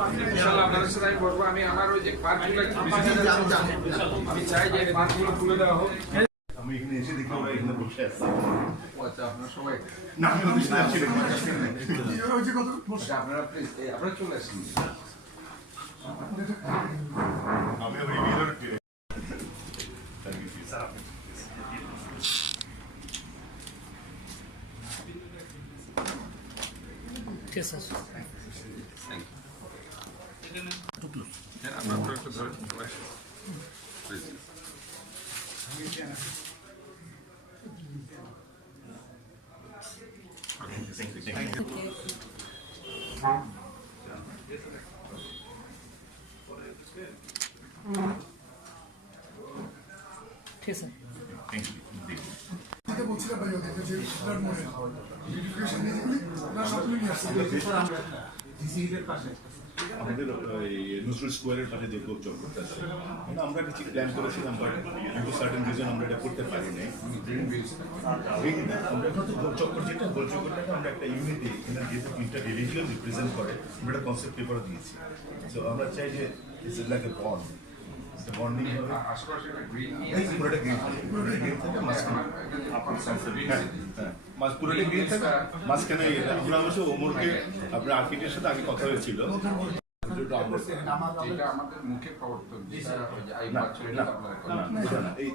আমি আমার ওই যে আমি চাই যে পার্কগুলো তুলে দেওয়া হোক। আমি এখানে এসে দেখি এখানে বসে আছে। ও আচ্ছা আপনারা সবাই না আমি আচ্ছা, আপনারা প্লিজ আপনারা চলে আসুন। আমি স্যার ঠিক আছে স্যার হ্যাঁ, আপনারা একটু ধরে সবাই প্লিজ ঠিক আছে বলছিলাম ভাই ওদেরকে যে ফ্ল্যাট মোড়ে নোটিফিকেশন দিয়ে দিবি ওরা সব তুলে নিয়ে আসছে আমাদের নজরুল স্কোয়ারের পাশে আছে। মানে আমরা কিছু প্ল্যান করেছিলাম বাট ডিউ সার্টেন রিজন আমরা এটা করতে পারি নাই আমরা এখন তো গোল যেটা গোলচক্করটাকে আমরা একটা ইউনিটি এখানে যেহেতু তিনটা রিলিজিয়ন রিপ্রেজেন্ট করে আমরা একটা কনসেপ্ট পেপারও দিয়েছি। সো আমরা চাই যে it's like a bond bonding হবে। আশপাশে গ্রিন এই পুরোটা গ্রিন থাকে। পুরোটা গ্রিন থাকে মাঝখানে। হ্যাঁ। মাঝ পুরোটা গ্রিন থাকে। মাঝখানে ইয়েটা। আমরা অবশ্য ওমরকে আপনার আর্কিটেক্টের সাথে আগে কথা হয়েছিল। যেটা আমাদের মুখে প্রবর্তন যেটা ওই যে আই না, বাচ্চা না, আপনারা করেন এই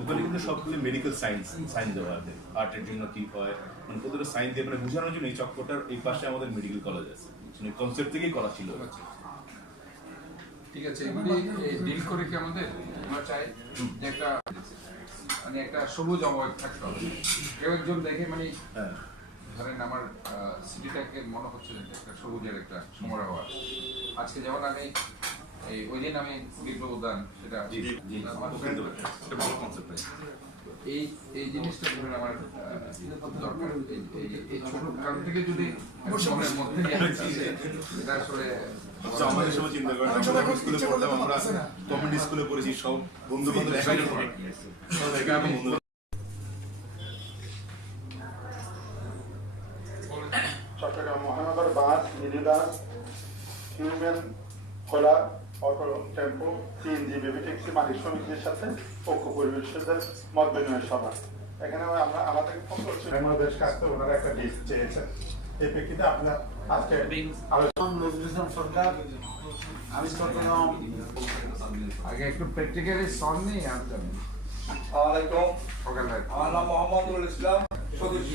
ওখানে কিন্তু সবগুলো মেডিকেল সায়েন্স সাইন দেওয়া আছে। আর্টের জন্য কি হয় মানে কতটা সাইন দিয়ে মানে বোঝানোর জন্য এই চক্করটার এই পাশে আমাদের মেডিকেল কলেজ আছে। মানে কনসেপ্ট থেকেই করা ছিল। ঠিক আছে এগুলি ডিল করে কি আমাদের? আমরা চাই যে একটা মানে একটা সবুজ অবয়ব থাকতে হবে। কেউ একজন দেখে মানে হ্যাঁ। ধরেন আমার সিটিটাকে মনে হচ্ছে একটা সবুজের একটা সমারোহ আছে আজকে যেমন আমি এই ওই দিন আমি বিপ্লব উদ্যান সেটা এই এই জিনিসটা ধরেন আমার দরকার। এই- ছোট কারণ থেকে যদি মনের মধ্যে এটা আসলে আচ্ছা, আমাদের সময় চিন্তা করেন আমরা স্কুলে পড়তাম আমরা স্কুলে পড়েছি সব বন্ধু বান্ধব একসাথে পড়ে। বন্ধু চট্টগ্রাম মহানগর মিনিবাস হিউম্যান খোলা auto tempo CNG baby taxi মালিক শ্রমিকদের সাথে পক্ষ পরিবেশদের মত বিনিময় সভা। এখানে আমরা আমাদের ফোন করছি। বাংলাদেশ কাছ ওনারা একটা লিস্ট চেয়েছেন। এই প্রেক্ষিতে আপনার আজকে আলোচনা সরকার আমি চট্টগ্রাম আগে একটু প্র্যাকটিক্যালি সন নেই আনতাম আলাইকুম। আমার নাম মোহাম্মদুল ইসলাম সদস্য।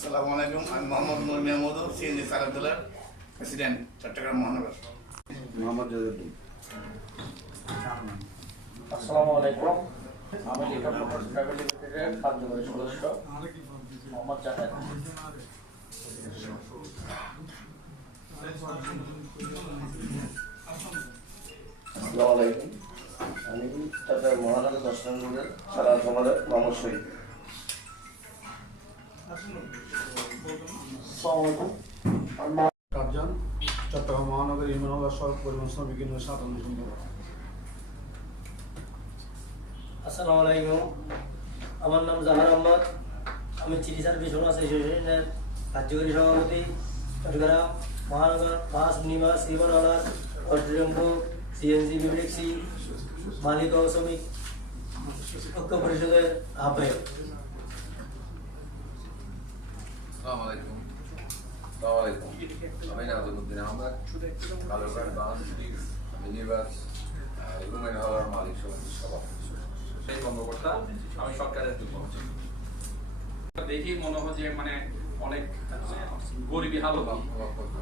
আসসালামু আলাইকুম আমি মোহাম্মদ নুর মেহমুদ সিএনজি চালক দলের প্রেসিডেন্ট চট্টগ্রাম মহানগর। মোহাম্মদ জহিরুদ্দিন। আসসালামু আলাইকুম আমি লেখা প্রকাশ প্রাইভেট লিমিটেডের কার্যকরী সদস্য মোহাম্মদ আসসালামু আলাইকুম আমি চট্টগ্রাম মহানগর দশ নম্বরের সাধারণ সম্পাদক মোহাম্মদ শহীদ কার্জন চট্টগ্রাম মহানগর ইমানবাদ সড়ক পরিবহন শ্রমিক ইউনিয়নের সাধারণ সম্পাদক আসসালামু আলাইকুম আমার নাম জাহার আহমদ। আমি চিঠি সার্ভিস অ্যাসোসিয়েশনের কার্যকরী সভাপতি, চট্টগ্রাম মহানগর, বাস, নিবাস ইমানওয়ালার অটোটেম্পো সিএনজি বিবিএক্সি মালিক ও শ্রমিক, ঐক্য পরিষদের আহ্বায়ক। দেখি মনে হয় যে মানে অনেক গরিবী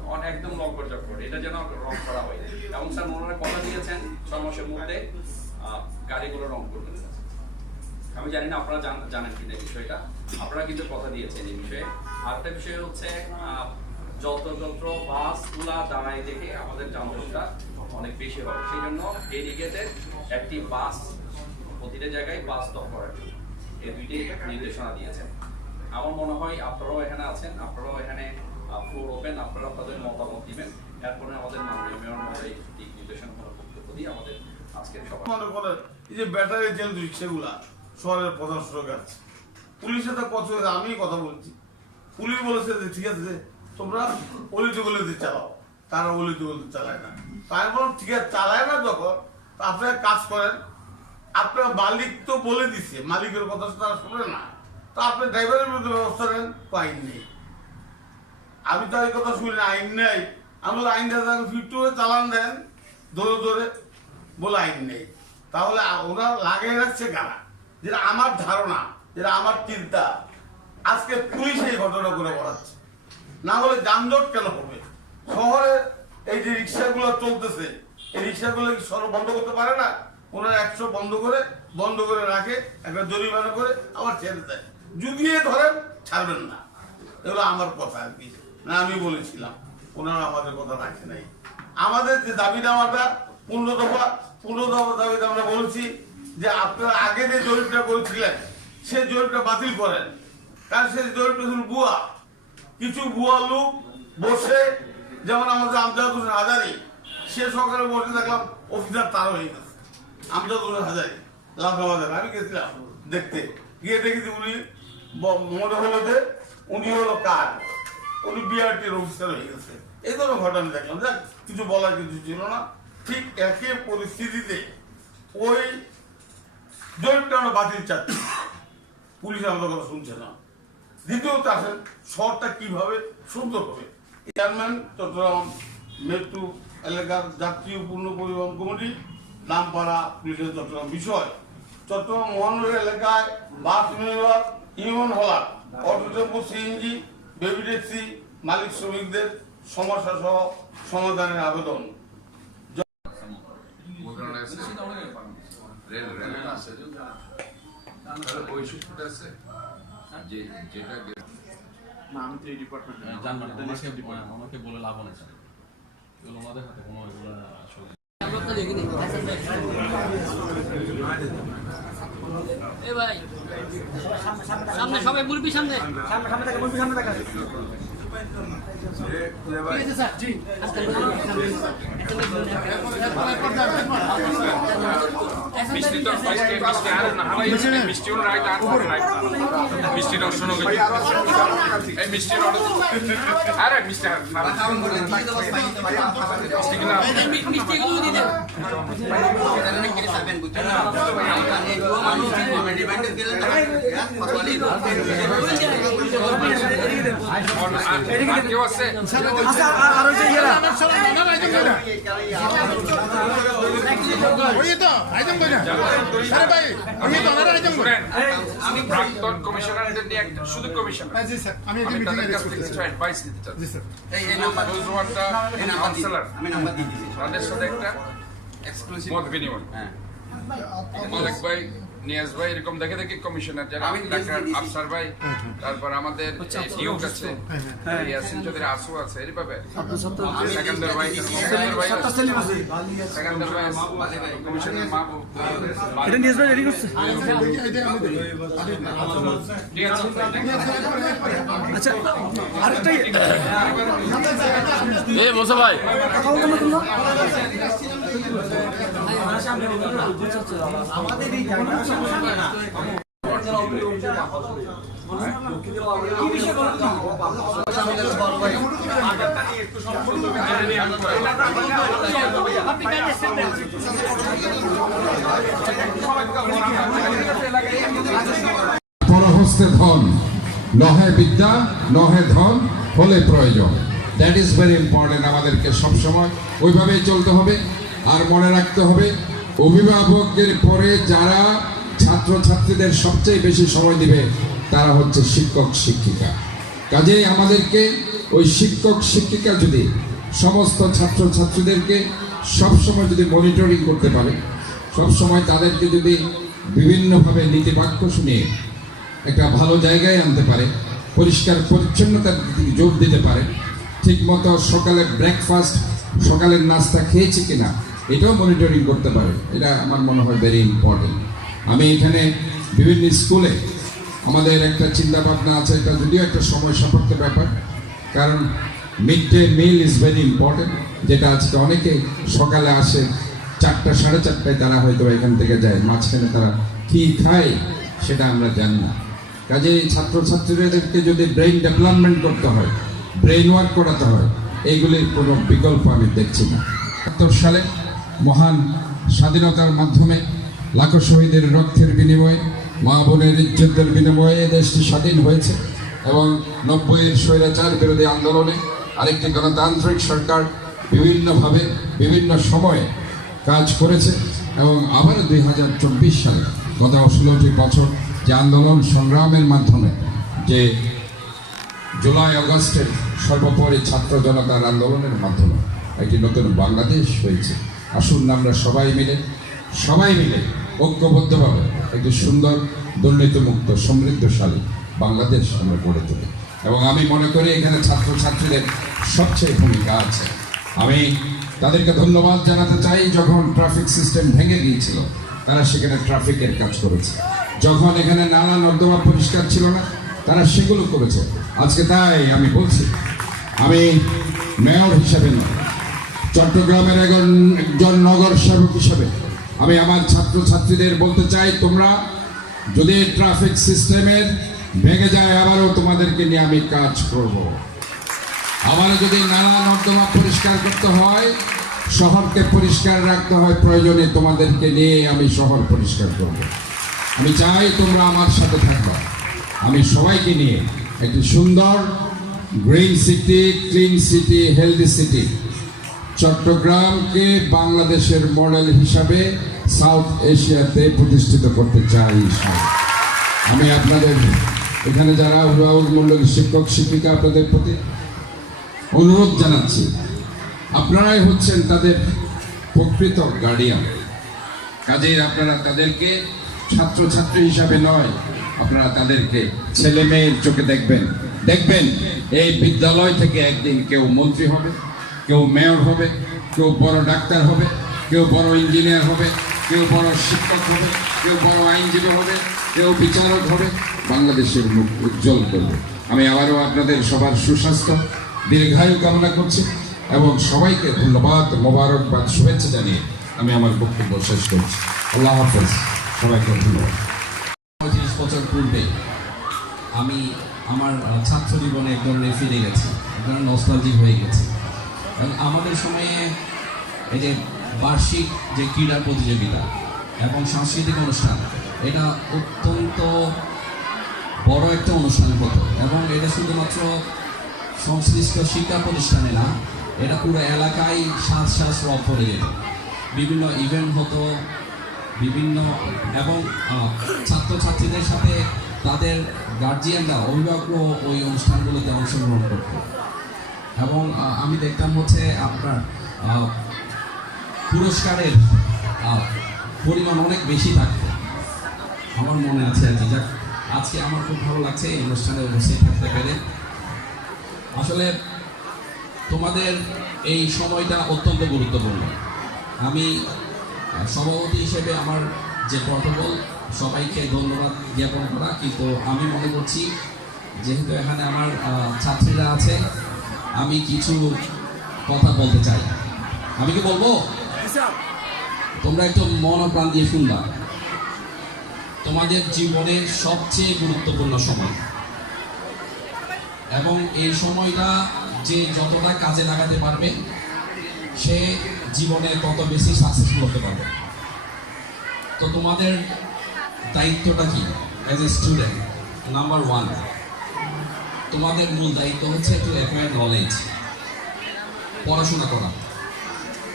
অনেক একদম লঙ্করচক্কর এটা যেন রং করা হয় এবং স্যার ওনারা কথা দিয়েছেন ছয় মাসের মধ্যে গাড়িগুলো রং করবেন। আমি জানি না আপনারা জান- জানেন কিনা বিষয়টা। আপনারা কিন্তু কথা দিয়েছেন এই বিষয়ে। আরেকটা বিষয় হচ্ছে আহ, যত্রতন্ত্র বাসগুলা দাঁড়ায় দেখে আমাদের যানজটটা অনেক বেশি হবে সেই জন্য ডেডিকেটেড একটি বাস প্রতিটা জায়গায় বাস স্টপ করার এই দুইটি নির্দেশনা দিয়েছেন। আমার মনে হয় আপনারাও এখানে আছেন আপনারাও এখানে ফ্লোর ওপেন আপনারা আপনাদের মতামত দিবেন। এরপরে আমাদের মাননীয় মেয়র মহোদয় দিক নির্দেশনা বক্তব্য দিয়ে আমাদের আজকের সভা মনে করেন এই যে ব্যাটারি তেল রিক্সাগুলা শহরের প্রধান সড়ক আছে। পুলিশের তো কথা আমি কথা বলছি। পুলিশ বলেছে যে, ঠিক আছে তোমরা অলিতে গলিতে চালাও। তারা অলিতে গলিতে চালায় না। তাই বললাম, ঠিক আছে, চালায় না যখন আপনারা কাজ করেন, আপনার মালিক তো বলে দিছে, মালিকের কথা তারা শুনে না। তো আপনি ড্রাইভারের বিরুদ্ধে ব্যবস্থা নেন, তো আইন নেই। আমি তো এই কথা শুনি আইন নেই। আমি বলি আইন দাদা ফিট করে চালান দেন, ধরে ধরে। বলে আইন নেই। তাহলে ওরা লাগিয়ে রাখছে কারা যেটা আমার ধারণা, যেটা আমার চিন্তা আজকে পুলিশ এই ঘটনা করে বেড়াচ্ছে না হলে যানজট কেন হবে? শহরে এই যে রিক্সাগুলো চলতেছে, এই রিক্সাগুলো কি সর বন্ধ করতে পারে না? ওনারা একশো বন্ধ করে বন্ধ করে রাখে, একটা জরিমানা করে আবার ছেড়ে দেয়। যুগিয়ে ধরেন ছাড়বেন না। এগুলো আমার কথা আর কি। না, আমি বলেছিলাম, ওনারা আমাদের কথা রাখে নাই। আমাদের যে দাবি দাওয়াটা, পূর্ণ দফা পূর্ণ দফা দাবিতে আমরা বলেছি যে আপনারা আগে যে জরিপটা করেছিলেন, সেই জরিপটা বাতিল করেন। সেই জরিপটা ছিল বুয়া কিছু বুয়া লোক বসে, যেমন আমাদের আমজাদ হোসেন হাজারি, সে সকালে বসে দেখলাম অফিসার তার হয়ে গেছে। আমজাদ হোসেন হাজারি, লাফাবাজার। আমি গেছিলাম দেখতে। গিয়ে দেখেছি উনি মনে হলো যে উনি হলো কার? উনি বিআরটির অফিসার হয়ে গেছে। এই ধরনের ঘটনা দেখলাম। যাক, কিছু বলার কিছু ছিল না। ঠিক একই পরিস্থিতিতে ওই জরিপটা আমরা বাতিল চাচ্ছি। পুলিশ আমাদের কথা শুনছে না। দ্বিতীয়ত আসেন, শহরটা কীভাবে, সুন্দর হবে। চেয়ারম্যান চট্টগ্রাম মেট্রো এলাকার যাত্রী পূর্ণ পরিবহন কমিটি, নামপাড়া পুলিশের চট্টগ্রাম বিষয়। চট্টগ্রাম মহানগর এলাকায় bus minibus union hauler auto tempo CNG baby taxi মালিক শ্রমিকদের সমস্যা সহ সমাধানের আবেদন। Rail rail. আছে ওই সূত্রটা আছে? যে যেটা আমাকে বলে লাভ অনেক এগুলো আমাদের হাতে কোনো এগুলো আসলে। সামনে সবাই মুরবি সামনে। সামনে সামনে থাকে মুরবি সামনে থাকে জি মিষ্টি তো মিষ্টি মিষ্টি আর না হালাই মিষ্টি ওর রাইট আর রাইট মিষ্টি না শোনো এই মিষ্টি অর্ডার আরে মিষ্টি মিষ্টি কিনা মিষ্টি গুলো দিতে আর কেউ আছে আমি প্রাক্তন কমিশনারদের নিয়ে একটা শুধু কমিশনার। আমি তাদের কাছ থেকে কিছু অ্যাডভাইস নিতে চাচ্ছি Those who are the counselor, তাদের সাথে একটা মত বিনিময়। মালিক ভাই নিয়াজ ভাই এরকম দেখে দেখে কমিশনার যারা ডাক্তার আফসার ভাই তারপর আমাদের ডিউক আছে ইয়াসিন চৌধুরী আসু আছে এইভাবে সেকেন্দার ভাই সেকেন্দার ভাই কমিশনার মাহবুব এটা নিয়াজ ভাই রেডি করছে আচ্ছা আরেকটাই এ মোসা ভাই ধন। নহে বিদ্যা, নহে ধন, হলে প্রয়োজন। ভেরি ইম্পর্টেন্ট আমাদেরকে সবসময়। ওইভাবেই চলতে হবে। আর মনে রাখতে হবে, অভিভাবকদের পরে যারা ছাত্রছাত্রীদের সবচেয়ে বেশি সময় দিবে তারা হচ্ছে শিক্ষক, শিক্ষিকা। কাজেই আমাদেরকে ওই শিক্ষক, শিক্ষিকা যদি সমস্ত ছাত্রছাত্রীদেরকে সবসময় যদি মনিটরিং করতে পারে, সবসময় তাদেরকে যদি বিভিন্নভাবে নীতিবাক্য শুনিয়ে একটা ভালো জায়গায় আনতে পারে, পরিষ্কার পরিচ্ছন্নতার দিকে জোর দিতে পারে ঠিক মতো সকালে ব্রেকফাস্ট সকালের নাস্তা খেয়েছে কিনা, এটাও মনিটরিং করতে পারে। এটা আমার মনে হয় ভেরি ইম্পর্টেন্ট আমি এখানে বিভিন্ন স্কুলে আমাদের একটা চিন্তা ভাবনা আছে, এটা যদিও একটা সময় সাপেক্ষ ব্যাপার, কারণ mid day meal is very important যেটা আজকে অনেকে সকালে আসে, চারটা, সাড়ে চারটায় তারা হয়তো এখান থেকে যায়, মাঝখানে তারা কি খায় সেটা আমরা জানি না। কাজে ছাত্রছাত্রীদেরকে যদি ব্রেইন ডেভেলপমেন্ট করতে হয় ব্রেইন ওয়ার্ক করাতে হয়, এইগুলির কোনো বিকল্প আমি দেখছি না। সালে মহান স্বাধীনতার মাধ্যমে লাখো শহীদের রক্তের বিনিময়ে, মা বোনের ইজ্জতের বিনিময়ে দেশটি স্বাধীন হয়েছে এবং নব্বইয়ের স্বৈরাচার বিরোধী আন্দোলনে আরেকটি গণতান্ত্রিক সরকার বিভিন্নভাবে, বিভিন্ন সময়ে কাজ করেছে এবং আবার দুই হাজার চব্বিশ সালে গত ষোলোটি বছর যে আন্দোলন সংগ্রামের মাধ্যমে যে জুলাই আগস্টের সর্বোপরি ছাত্র জনতার আন্দোলনের মাধ্যমে একটি নতুন বাংলাদেশ হয়েছে। আসুন আমরা সবাই মিলে সবাই মিলে ঐক্যবদ্ধভাবে একটি সুন্দর দুর্নীতিমুক্ত, সমৃদ্ধশালী বাংলাদেশ আমরা গড়ে তুলি। এবং আমি মনে করি এখানে ছাত্রছাত্রীদের সবচেয়ে ভূমিকা আছে। আমি তাদেরকে ধন্যবাদ জানাতে চাই, যখন ট্রাফিক সিস্টেম ভেঙে গিয়েছিল, তারা সেখানে ট্রাফিকের কাজ করেছে। যখন এখানে নানা নর্দমা পরিষ্কার ছিল না, তারা সেগুলো করেছে। আজকে তাই আমি বলছি, আমি মেয়র হিসাবে নয়, চট্টগ্রামের একজন একজন নগর সেবক হিসেবে আমি আমার ছাত্রছাত্রীদের বলতে চাই, তোমরা যদি ট্রাফিক সিস্টেমের ভেঙে যায়, আবারও তোমাদেরকে নিয়ে আমি কাজ করব। আবারও যদি নালা নর্দমা পরিষ্কার করতে হয়, শহরকে পরিষ্কার রাখতে হয়, প্রয়োজনে তোমাদেরকে নিয়ে আমি শহর পরিষ্কার করব। আমি চাই তোমরা আমার সাথে থাকবে। আমি সবাইকে নিয়ে একটি সুন্দর green city clean city healthy city চট্টগ্রামকে বাংলাদেশের মডেল হিসাবে সাউথ এশিয়াতে প্রতিষ্ঠিত করতে চাই। আমি আপনাদের, এখানে যারা অভিভাবক মন্ডলী শিক্ষক, শিক্ষিকা, আপনাদের প্রতি অনুরোধ জানাচ্ছি, আপনারাই হচ্ছেন তাদের প্রকৃত গার্ডিয়ান কাজেই আপনারা তাদেরকে ছাত্রছাত্রী হিসাবে নয়, আপনারা তাদেরকে ছেলে মেয়ের চোখে দেখবেন। দেখবেন, এই বিদ্যালয় থেকে একদিন কেউ মন্ত্রী হবে। কেউ মেয়র হবে, কেউ বড় ডাক্তার হবে, কেউ বড় ইঞ্জিনিয়ার হবে, কেউ বড় শিক্ষক হবে, কেউ বড় আইনজীবী হবে, কেউ বিচারক হবে, বাংলাদেশের মুখ উজ্জ্বল করবে। আমি আবারও আপনাদের সবার সুস্বাস্থ্য, দীর্ঘায়ু কামনা করছি এবং সবাইকে ধন্যবাদ, মোবারকবাদ, শুভেচ্ছা জানিয়ে আমি আমার বক্তব্য শেষ করছি। আল্লাহ হাফেজ, সবাইকে ধন্যবাদ। পঁয়ত্রিশ বছর পূর্বে আমি আমার ছাত্র জীবনে এক ধরনের ফিরে গেছি এক ধরনের হয়ে গেছে। আমাদের সময়ে এই যে বার্ষিক যে ক্রীড়া প্রতিযোগিতা এবং সাংস্কৃতিক অনুষ্ঠান, এটা অত্যন্ত বড় একটা অনুষ্ঠান হতো এবং এটা শুধুমাত্র সংশ্লিষ্ট শিক্ষা প্রতিষ্ঠানে না, এটা পুরো এলাকায় শ্বাস শ্বাস রব পড়ে যেত। বিভিন্ন ইভেন্ট হতো, বিভিন্ন এবং ছাত্রছাত্রীদের সাথে তাদের গার্জিয়ানরা অভিভাবকরাও ওই অনুষ্ঠানগুলোতে অংশগ্রহণ করত। এবং আমি দেখতাম হচ্ছে আপনার পুরস্কারের পরিমাণ অনেক বেশি থাকতো। আমার মনে আছে আর কি। যাক, আজকে আমার খুব ভালো লাগছে এই অনুষ্ঠানে উপস্থিত থাকতে পেরে। আসলে তোমাদের এই সময়টা অত্যন্ত গুরুত্বপূর্ণ। আমি সভাপতি হিসেবে আমার যে প্রটোকল সবাইকে ধন্যবাদ জ্ঞাপন করা। কিন্তু আমি মনে করছি, যেহেতু এখানে আমার ছাত্রীরা আছে আমি কিছু কথা বলতে চাই। আমি কি বলব? তোমরা একটু মন প্রাণ দিয়ে শুনবা। তোমাদের জীবনের সবচেয়ে গুরুত্বপূর্ণ সময়। এবং এই সময়টা যে যতটা কাজে লাগাতে পারবে সে জীবনে তত বেশি সাকসেসফুল হতে পারবে। তো তোমাদের দায়িত্বটা কি? As a student number one তোমাদের মূল দায়িত্ব হচ্ছে টু অ্যাকোয়ার নলেজ পড়াশোনা করা।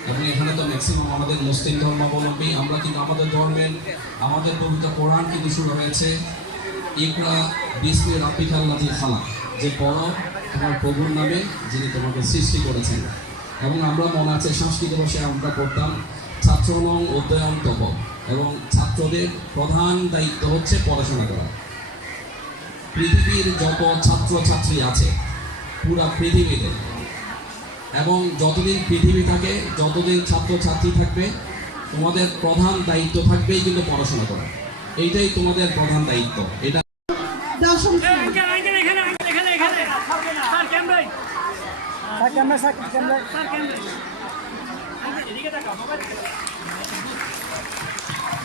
এবং এখানে তো ম্যাক্সিমাম আমাদের মুসলিম ধর্মাবলম্বী, আমরা কিন্তু আমাদের ধর্মের, আমাদের পবিত্র কোরআন কিন্তু শুরু হয়েছে ইকরা বিসমি রাফিকাল্লাজি খালা যে পড়ো তোমার প্রভুর নামে যিনি তোমাকে সৃষ্টি করেছেন। এবং আমরা মনে আছে সংস্কৃত ভাষায় আমরা পড়তাম ছাত্র নং অধ্যয়ন তপ। এবং ছাত্রদের প্রধান দায়িত্ব হচ্ছে পড়াশোনা করা। পৃথিবীর যত ছাত্রছাত্রী আছে পুরা পৃথিবীতে। এবং যতদিন পৃথিবী থাকে যতদিন ছাত্রছাত্রী থাকবে তোমাদের প্রধান দায়িত্ব থাকবেই কিন্তু পড়াশোনা করা। এইটাই তোমাদের প্রধান দায়িত্ব। এটা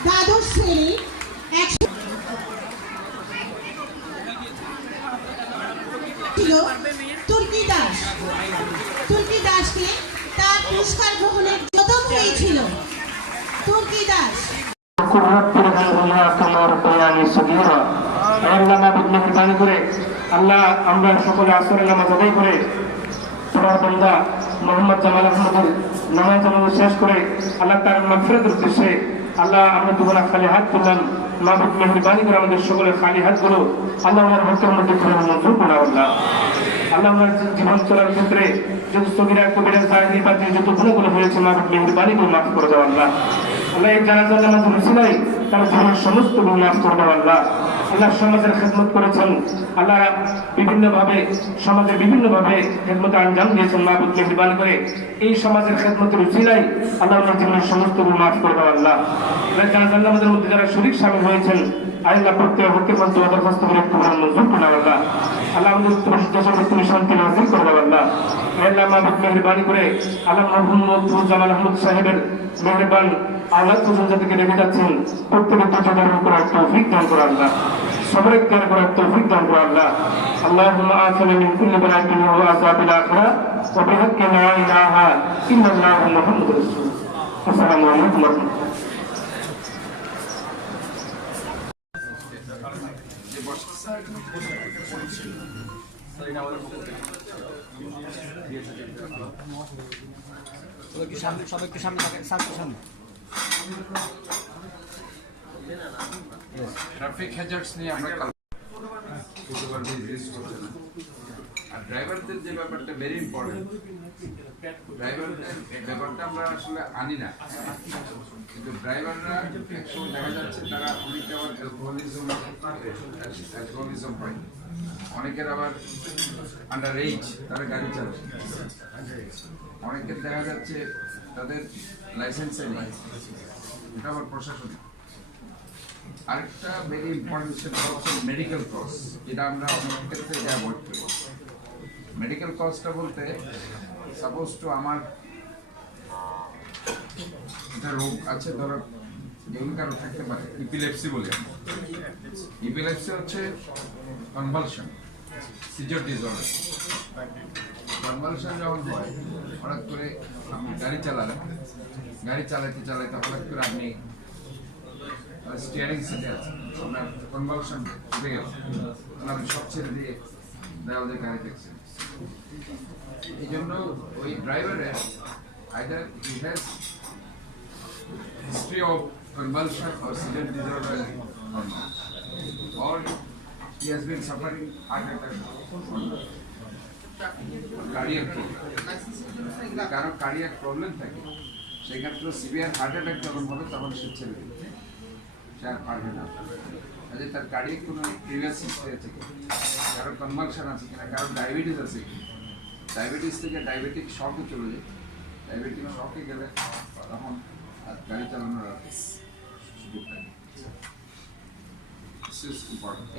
দ্বাদশ শ্রেণি একশো ছিল তুর্কি দাস। তুর্কি দাসকে তার পুরস্কার গ্রহণের যতম হয়েছিল তুর্কি দাস। আল্লাহ শেষ করে আল্লাহ তার মাফিরাতের উদ্দেশ্যে আল্লাহ আমরা দুবেলা খালি হাত তুললাম। মাহবুব মেহরবানি করে আমাদের সকলের খালি হাতগুলো আল্লাহ আমার ভক্তের মধ্যে মঞ্জুর করে আল্লাহ। আল্লাহ আমার জীবন চলার ক্ষেত্রে যত সবিরা কবিরা জাহিরি পাতি যত গুণগুলো হয়েছে মাহবুব মেহরবানি করে মাফ করে দেওয়া আল্লাহ। আল্লাহ এই জানাজার আমাদের রুসিলাই তার জীবনের সমস্ত গুণ মাফ করে দেওয়া আল্লাহ। আল্লাহ সমাজের খেদমত করেছেন। আল্লাহ বিভিন্ন ভাবে সমাজের বিভিন্ন ভাবে খেদমতে আঞ্জাম দিয়েছেন মাহবুব মেহরবানি করে। এই সমাজের খেদমতের উচিলাই আল্লাহ আমার জীবনের সমস্ত গুণ মাফ করে দেওয়া আল্লাহ। আল্লাহ নামাজের মধ্যে যারা শরীর সামিল হয়েছেন আল্লাহ প্রত্যেক হকের মধ্যে দরখাস্ত করে তোমার মঞ্জুর করে আল্লাহ। আল্লাহ আমাদের দেশের তুমি শান্তি নাজিল করে দেওয়া আল্লাহ। আল্লাহ মাহবুব মেহরবানি করে আল্লাহ মোহাম্মদ জামাল আহমদ সাহেবের মেহরবান আল্লাহ পর্যন্ত থেকে রেখে যাচ্ছেন প্রত্যেকের প্রচন্ডের উপর একটা অভিজ্ঞ দান করে আল্লাহ সবার দান করার তৌফিক দান করে আল্লাহ اللهم آتنا من كل بلاء وعذاب الآخرة وبحق لا إله إلا الله محمد رسول الله السلام عليكم ورحمة الله সামনে সবাই একটু সামনে থাকেন সামনে সামনে ট্রাফিক হ্যাজার্ডস নিয়ে আমরা আর ড্রাইভারদের যে ব্যাপারটা ভেরি ইম্পর্টেন্ট ড্রাইভারদের ব্যাপারটা আমরা আসলে আনি না। কিন্তু ড্রাইভাররা একসময় দেখা যাচ্ছে তারা অনেকে আবার অ্যালকোহলিজম অ্যালকোহলিজম হয়। অনেকের আবার আন্ডার এইজ তারা গাড়ি চালায়। অনেকের দেখা যাচ্ছে তাদের লাইসেন্সে নেই। এটা আবার প্রশাসনিক আরেকটা ভেরি ইম্পর্টেন্ট সেটা হচ্ছে মেডিকেল কস্ট যেটা আমরা অনেক ক্ষেত্রে অ্যাভয়েড করি মেডিকেল কস্টটা বলতে সাপোজ টু আমার একটা রোগ আছে, ধরো যেগুলো কারও থাকতে পারে ইপিলেপসি বলে ইপিলেপসি হচ্ছে কনভালশন সিজার ডিসঅর্ডার কনভালশন যখন হয় হঠাৎ করে আপনি গাড়ি চালালেন গাড়ি চালাইতে চালাইতে হঠাৎ করে আপনি স্টিয়ারিং সিটে আছে আপনার কনভালশন উঠে গেল আপনি সব ছেড়ে দিয়ে দেওয়া যায় গাড়ি দেখছেন এই জন্য ওই ড্রাইভারের either he has history of convulsion or seizure disorder or not. Or he has been suffering heart attack or not. কারও কার্ডিয়াক প্রবলেম থাকে। সেক্ষেত্রে সিভিয়ার হার্ট অ্যাটাক যখন হবে, তখন সে পারবে না। কাজে তার কার্ডিয়াক কোনো প্রিভিয়াস হিস্ট্রি আছে কারও আছে কিনা? কারও ডায়াবেটিস আছে ডায়াবেটিস থেকে ডায়াবেটিক শকে চলে যায়। ডায়াবেটিক শকে গেলে তখন আর গাড়ি চালানোর.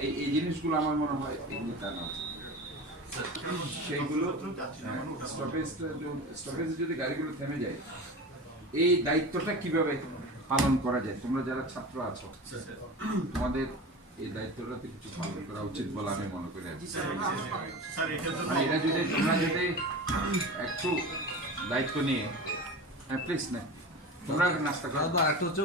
এই এই জিনিসগুলো আমার মনে হয় এগুলো জানা উচিত সেইগুলো স্টপেজ স্টপেজে যদি গাড়িগুলো থেমে যায় এই দায়িত্বটা কীভাবে পালন করা যায়? তোমরা যারা ছাত্র আছো তোমাদের এই দায়িত্বটাতে কিছু পালন করা উচিত বলে আমি মনে করি আর এটা যদি তোমরা যদি একটু দায়িত্ব নিয়ে হ্যাঁ প্লিজ না তোমরা নাস্তা করো। একটা হচ্ছে